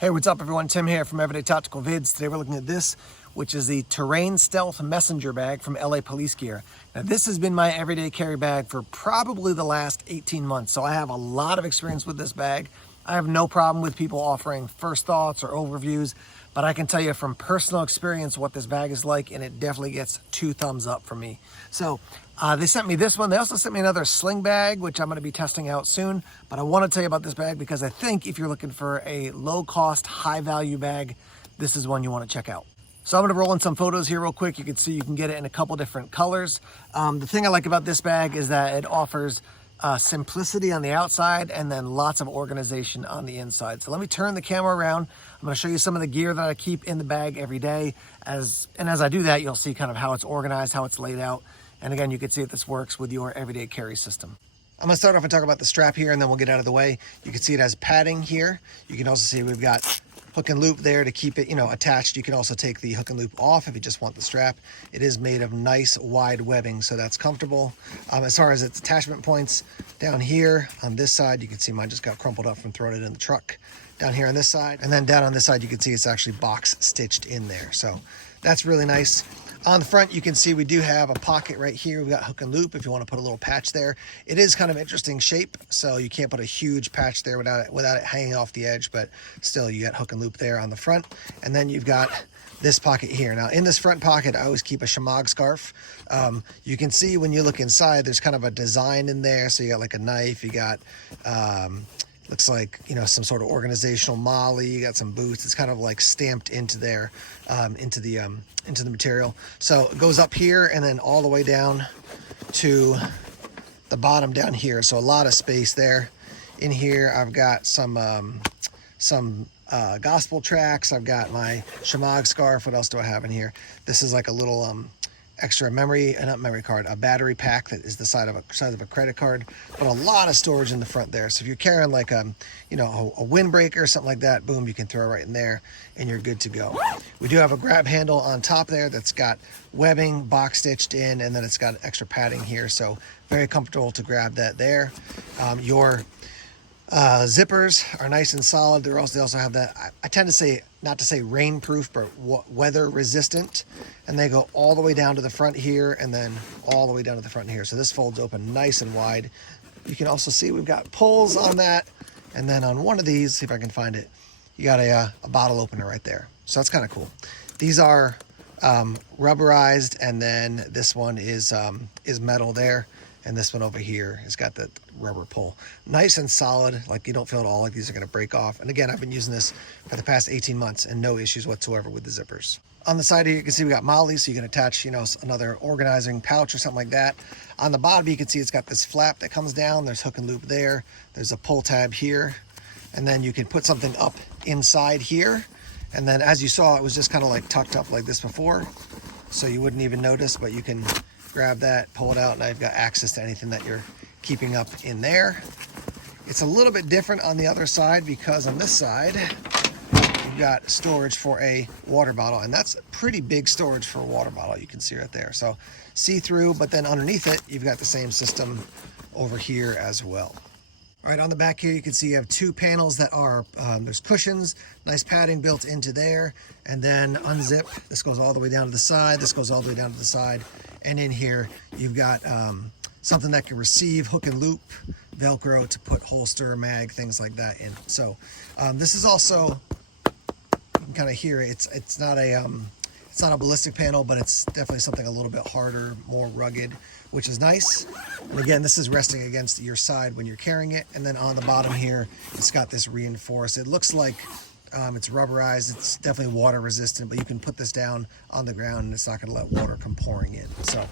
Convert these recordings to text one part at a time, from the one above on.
Hey, what's up everyone? Tim here from Everyday Tactical Vids. Today we're looking at this, which is the Terrain Stealth Messenger Bag from LA Police Gear. Now this has been my everyday carry bag for probably the last 18 months, so I have a lot of experience with this bag. I have no problem with people offering first thoughts or overviews, but I can tell you from personal experience what this bag is like, and it definitely gets 2 thumbs up from me. So they sent me this one. They also sent me another sling bag, which I'm going to be testing out soon. But I want to tell you about this bag because I think if you're looking for a low-cost, high-value bag, this is one you want to check out. So I'm going to roll in some photos here real quick. You can see you can get it in a couple different colors. The thing I like about this bag is that it offers simplicity on the outside and then lots of organization on the inside. So let me turn the camera around. I'm going to show you some of the gear that I keep in the bag every day. As I do that, you'll see kind of how it's organized, how it's laid out. And again, you can see if this works with your everyday carry system. I'm going to start off and talk about the strap here, and then we'll get out of the way. You can see it has padding here. You can also see we've got hook and loop there to keep it, attached. You can also take the hook and loop off if you just want the strap. It is made of nice wide webbing, so that's comfortable. As far as its attachment points, down here on this side, you can see mine just got crumpled up from throwing it in the truck. Down here on this side, and then down on this side, you can see it's actually box stitched in there. So that's really nice. On the front, you can see we do have a pocket right here. We've got hook and loop if you want to put a little patch there. It is kind of interesting shape, so you can't put a huge patch there without it hanging off the edge, but still you got hook and loop there on the front. And then you've got this pocket here. Now in this front pocket, I always keep a shamag scarf. You can see when you look inside, there's kind of a design in there. So you got like a knife, you got, looks like, some sort of organizational molly, you got some boots. It's kind of like stamped into there, into the material. So it goes up here and then all the way down to the bottom down here. So a lot of space there. In here, I've got some gospel tracks. I've got my shamag scarf. What else do I have in here? This is like a little extra a battery pack that is the size of a credit card, but a lot of storage in the front there. So if you're carrying like a windbreaker or something like that, boom, you can throw it right in there and you're good to go. We do have a grab handle on top there that's got webbing box stitched in, and then it's got extra padding here, so very comfortable to grab that there. Your zippers are nice and solid. They also have that, I tend to say, not to say rainproof, but weather resistant. And they go all the way down to the front here and then all the way down to the front here. So this folds open nice and wide. You can also see we've got pulls on that. And then on one of these, see if I can find it, you got a bottle opener right there. So that's kind of cool. These are rubberized, and then this one is metal there. And this one over here has got the rubber pull. Nice and solid, like you don't feel at all like these are gonna break off. And again, I've been using this for the past 18 months and no issues whatsoever with the zippers. On the side here, you can see we got mollies, so you can attach, another organizing pouch or something like that. On the bottom, you can see it's got this flap that comes down. There's hook and loop there. There's a pull tab here. And then you can put something up inside here. And then as you saw, it was just kind of like tucked up like this before. So you wouldn't even notice, but you can grab that, pull it out, and I've got access to anything that you're keeping up in there. It's a little bit different on the other side because on this side, you've got storage for a water bottle, and that's pretty big storage for a water bottle, you can see right there. So see-through, but then underneath it, you've got the same system over here as well. All right, on the back here, you can see you have 2 panels that are, there's cushions, nice padding built into there, and then unzip. This goes all the way down to the side. This goes all the way down to the side. And in here, you've got something that can receive hook and loop, Velcro to put holster, mag, things like that in. So this is also, you can kind of hear it. It's not a ballistic panel, but it's definitely something a little bit harder, more rugged, which is nice. And again, this is resting against your side when you're carrying it. And then on the bottom here, it's got this reinforced. It looks like it's rubberized. It's definitely water resistant, but you can put this down on the ground and it's not going to let water come pouring in. So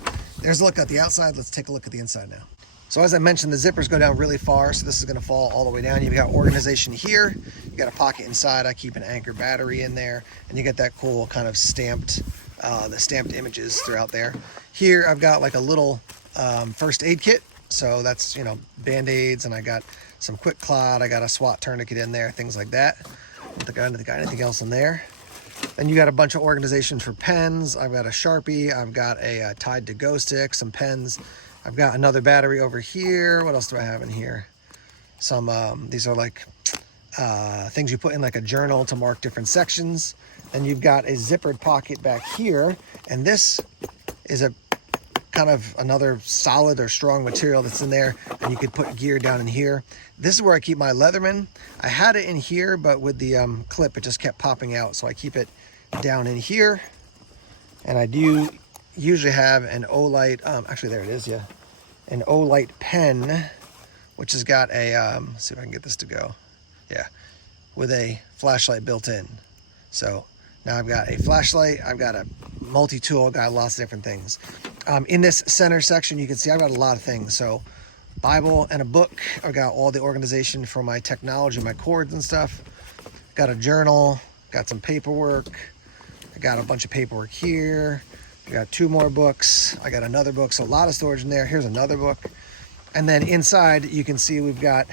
there's a look at the outside. Let's take a look at the inside now. So as I mentioned, the zippers go down really far, so this is going to fall all the way down. You've got organization here. You got a pocket inside. I keep an Anchor battery in there, and you get that cool kind of stamped, the stamped images throughout there. Here I've got like a little first aid kit. So that's, Band-Aids, and I got some Quick Clot. I got a SWAT tourniquet in there, things like that. I don't think I got anything else in there. Then you got a bunch of organization for pens. I've got a Sharpie. I've got a Tide to Go stick, some pens. I've got another battery over here. What else do I have in here? Some, these are like things you put in, like a journal to mark different sections. Then you've got a zippered pocket back here, and this is a kind of another solid or strong material that's in there, and you could put gear down in here. This is where I keep my Leatherman. I had it in here, but with the clip, it just kept popping out, so I keep it down in here. And I do usually have an Olight, actually there it is, yeah, an Olight pen, which has got a, let's see if I can get this to go, yeah, with a flashlight built in. So now I've got a flashlight, I've got a multi-tool, got lots of different things. In this center section, you can see I've got a lot of things. So Bible and a book. I've got all the organization for my technology, my cords and stuff. Got a journal, got some paperwork. I got a bunch of paperwork here. I got 2 more books. I got another book, so a lot of storage in there. Here's another book. And then inside, you can see we've got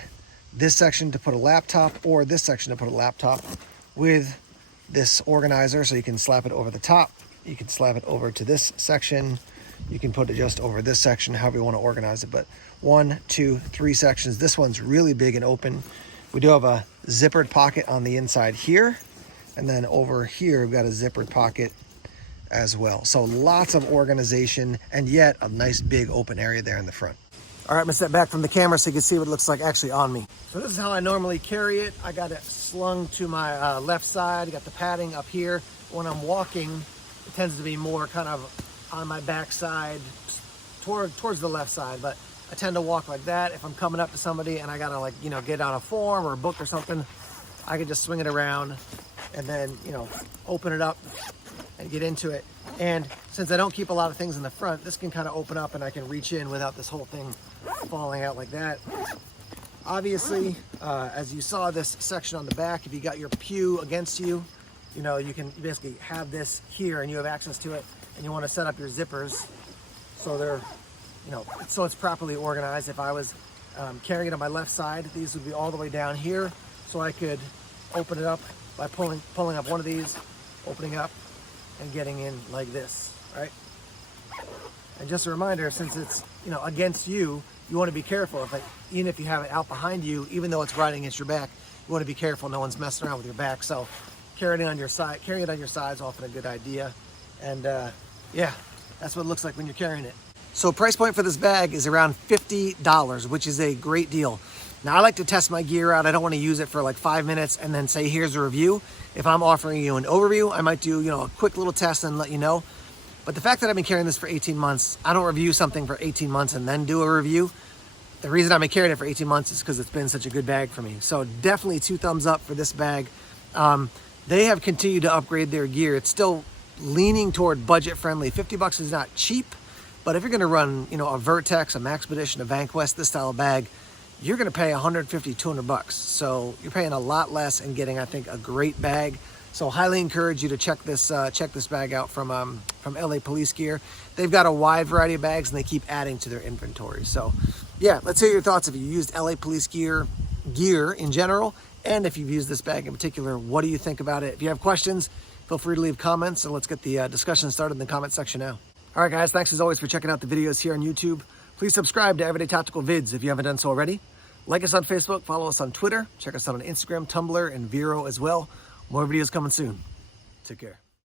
this section to put a laptop, or this section to put a laptop, with this organizer, so you can slap it over the top. You can slap it over to this section. You can put it just over this section, however you want to organize it. But 1, 2, 3 sections. This one's really big and open. We do have a zippered pocket on the inside here. And then over here, we've got a zippered pocket as well. So lots of organization, and yet a nice big open area there in the front. All right, I'm gonna step back from the camera so you can see what it looks like actually on me. So this is how I normally carry it. I got it slung to my left side. I got the padding up here. When I'm walking, it tends to be more kind of on my back side towards the left side, but I tend to walk like that. If I'm coming up to somebody and I gotta, like, you know, get on a form or a book or something, I can just swing it around and then, you know, open it up and get into it. And since I don't keep a lot of things in the front, this can kind of open up and I can reach in without this whole thing falling out like that. Obviously, as you saw this section on the back, if you got your pew against you, you know, you can basically have this here and you have access to it, and you want to set up your zippers so they're, you know, so it's properly organized. If I was carrying it on my left side, these would be all the way down here, so I could open it up by pulling up one of these, opening up and getting in like this, right? And just a reminder, since it's, you know, against you, you want to be careful. Even if you have it out behind you, even though it's riding against your back, you want to be careful no one's messing around with your back. So carrying it on your side is often a good idea. And yeah, that's what it looks like when you're carrying it. So price point for this bag is around $50, which is a great deal. Now I like to test my gear out. I don't want to use it for like 5 minutes and then say, here's a review. If I'm offering you an overview, I might do, you know, a quick little test and let you know. But the fact that I've been carrying this for 18 months, I don't review something for 18 months and then do a review. The reason I've been carrying it for 18 months is because it's been such a good bag for me. So definitely 2 thumbs up for this bag. They have continued to upgrade their gear. It's still leaning toward budget friendly. $50 is not cheap, but if you're gonna run, you know, a Vertex, a Maxpedition, a Vanquest, this style of bag, you're gonna pay $150, $200. So you're paying a lot less and getting, I think, a great bag. So highly encourage you to check this bag out from LA Police Gear. They've got a wide variety of bags and they keep adding to their inventory. So yeah, let's hear your thoughts if you used LA Police Gear in general, and if you've used this bag in particular. What do you think about it? If you have questions, feel free to leave comments, and let's get the discussion started in the comment section now. All right, guys, thanks as always for checking out the videos here on YouTube. Please subscribe to Everyday Tactical Vids if you haven't done so already. Like us on Facebook, follow us on Twitter, check us out on Instagram, Tumblr, and Vero as well. More videos coming soon. Take care.